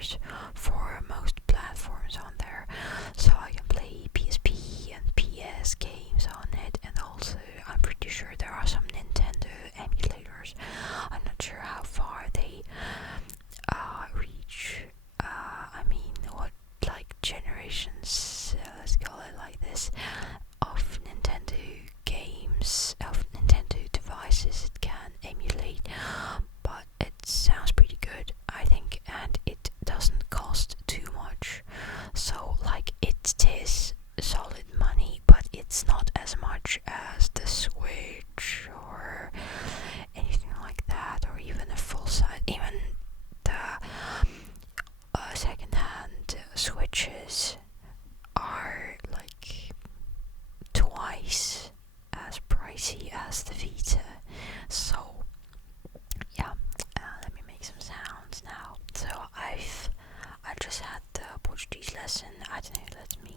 emulators for most platforms on there, so I can play PSP and PS games on it, and also I'm pretty sure there are some Nintendo emulators. I'm not sure how far they reach. I mean, what like generations, let's call it like this, of Nintendo games, of Nintendo devices it can emulate, but it sounds pretty good, I think, and it doesn't cost too much. So, like, it is solid money, but it's not as much as the Switch or anything like that, or even a full size, even the second-hand Switches are like twice as pricey as the Vita. So yeah, let me make some sounds now. So I just had the Portuguese lesson. I don't know, let me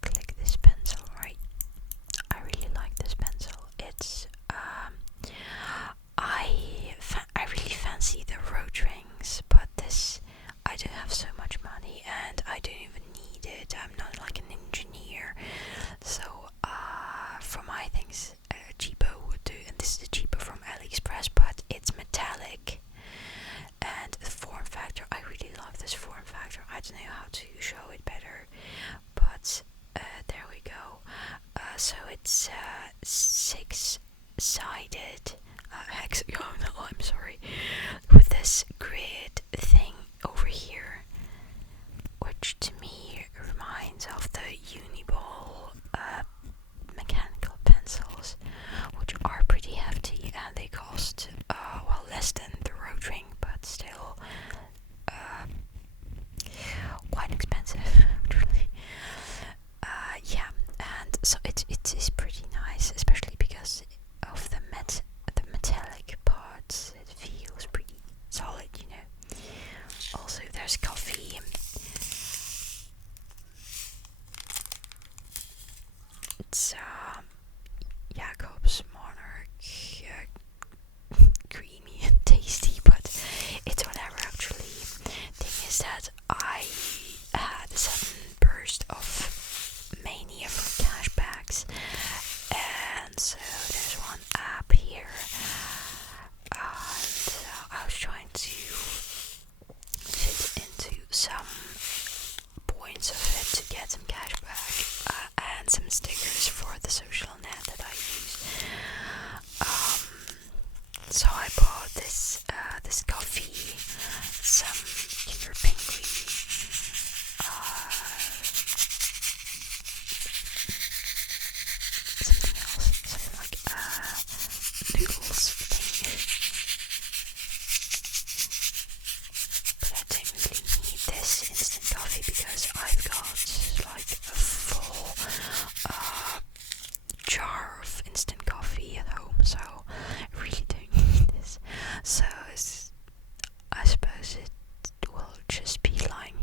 click this pencil, right? I really like this pencil. It's I really fancy the road rings, but this, I don't have so much money and I don't even need it. I'm not like an engineer, so for my things, cheapo would do. And this is the cheapo from AliExpress, but it's metallic, and the form factor, I really love this form factor. I don't know how to show it better, but there we go. So it's 6-sided hexagonal, I'm sorry, with this grid thing over here, which to me reminds of the Uniball mechanical pencils, which are pretty hefty, and they cost well, less than the road ring, but still quite expensive, truly. Yeah, and so it is pretty nice, especially because of the metallic parts. It feels pretty solid, you know. Also, there's coffee. It's Jacob's Monarch, creamy and tasty, but it's whatever actually. Thing is that I had a sudden burst of mania for cashbacks, and so there's one app here, and I was trying to fit into some points of it to get some cashback and some stickers for the social net that I use. So I bought this coffee, some Kinder Pinguine, something else, something like noodles thing. But I don't really need this instant coffee because I've got like a full jar of instant coffee at home, so I really don't need this. So I suppose it will just be lying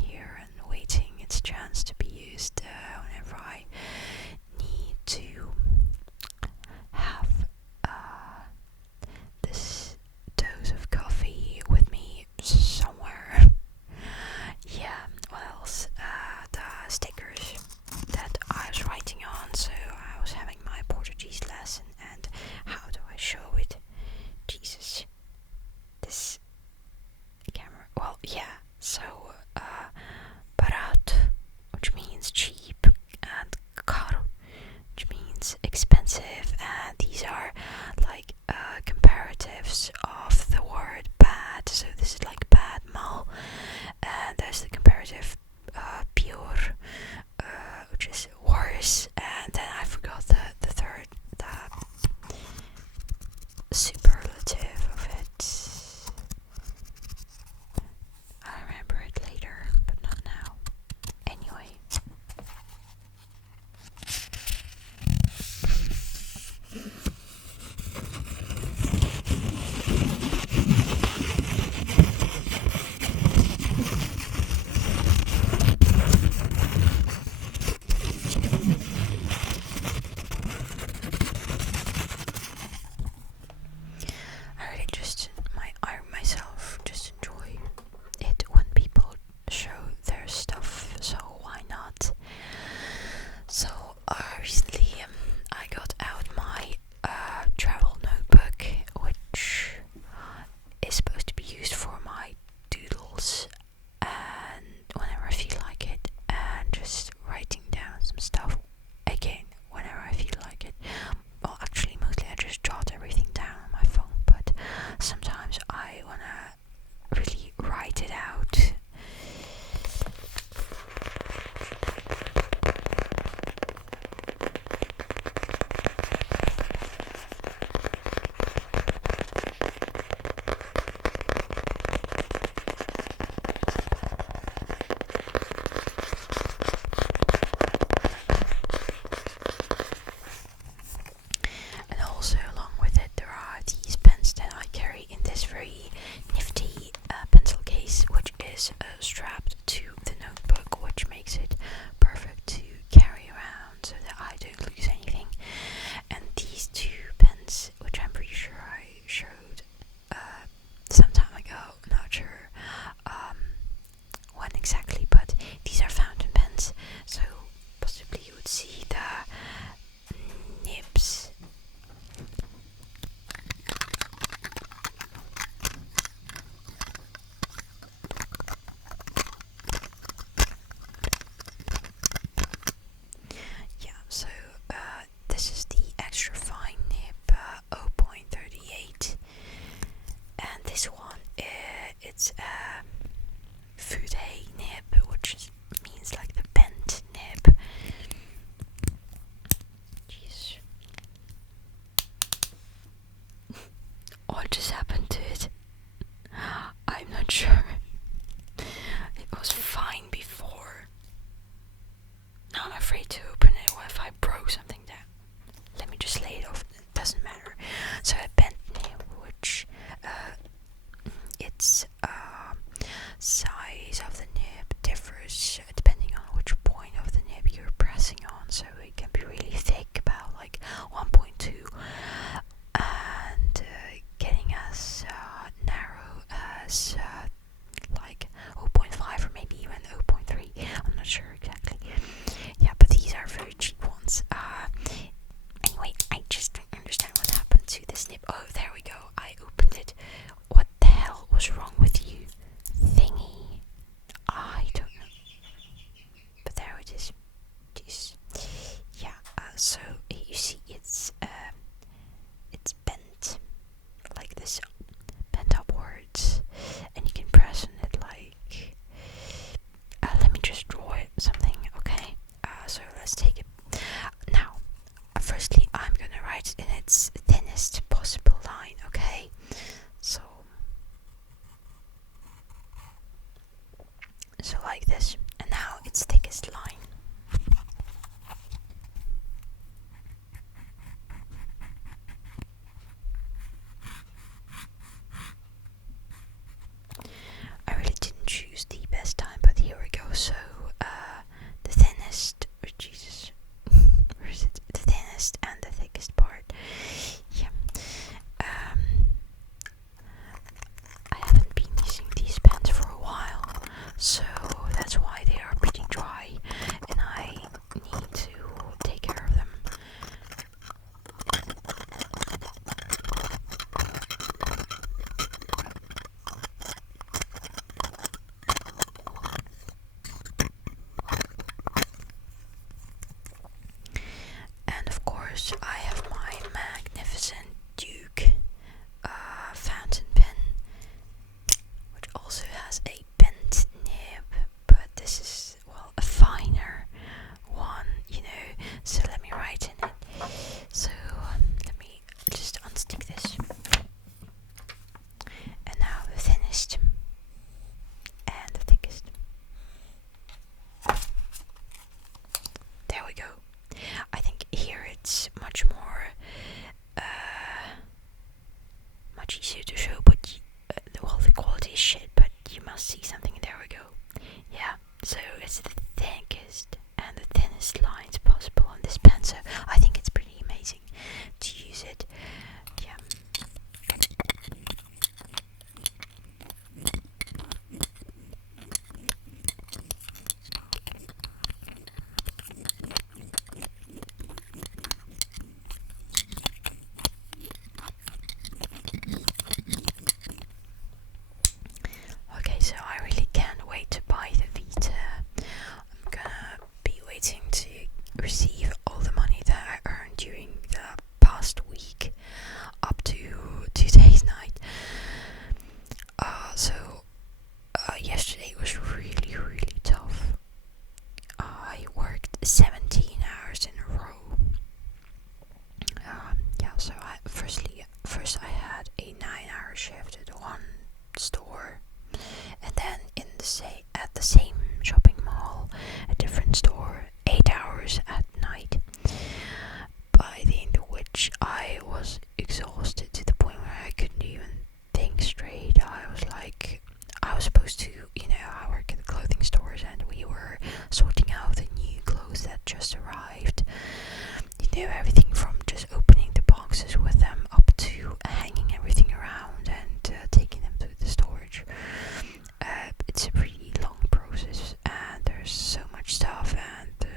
there's so much stuff, and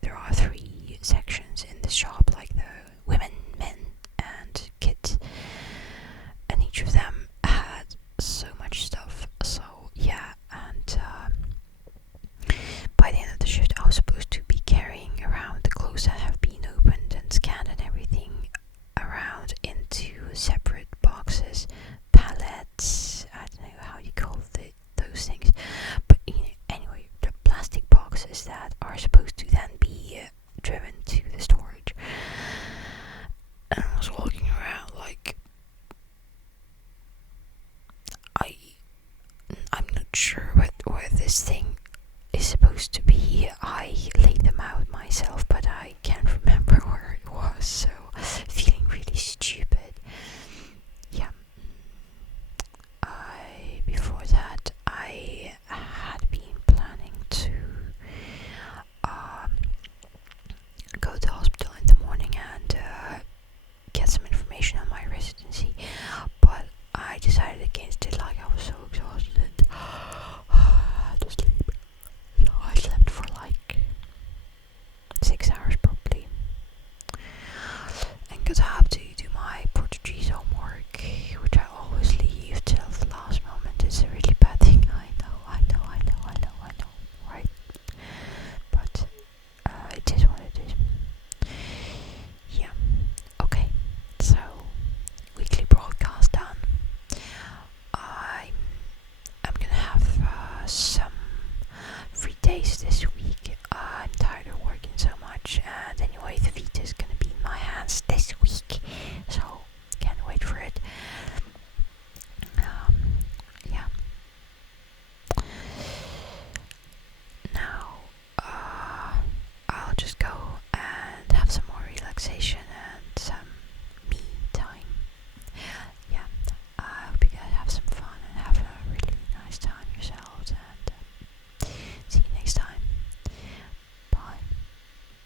there are 3 sections in the shop, like the women, men, and kids, and each of them had so much stuff. So yeah, and by the end of the shift, I was supposed to be carrying around the clothes that have been opened and scanned and everything around into separate boxes, pallets. I don't know how you call those things, but anyway, the plastic boxes that are supposed to then be driven to the storage. And I was walking around like I'm not sure what this thing is supposed to be. I laid them out myself, but I can't remember where it was. So feeling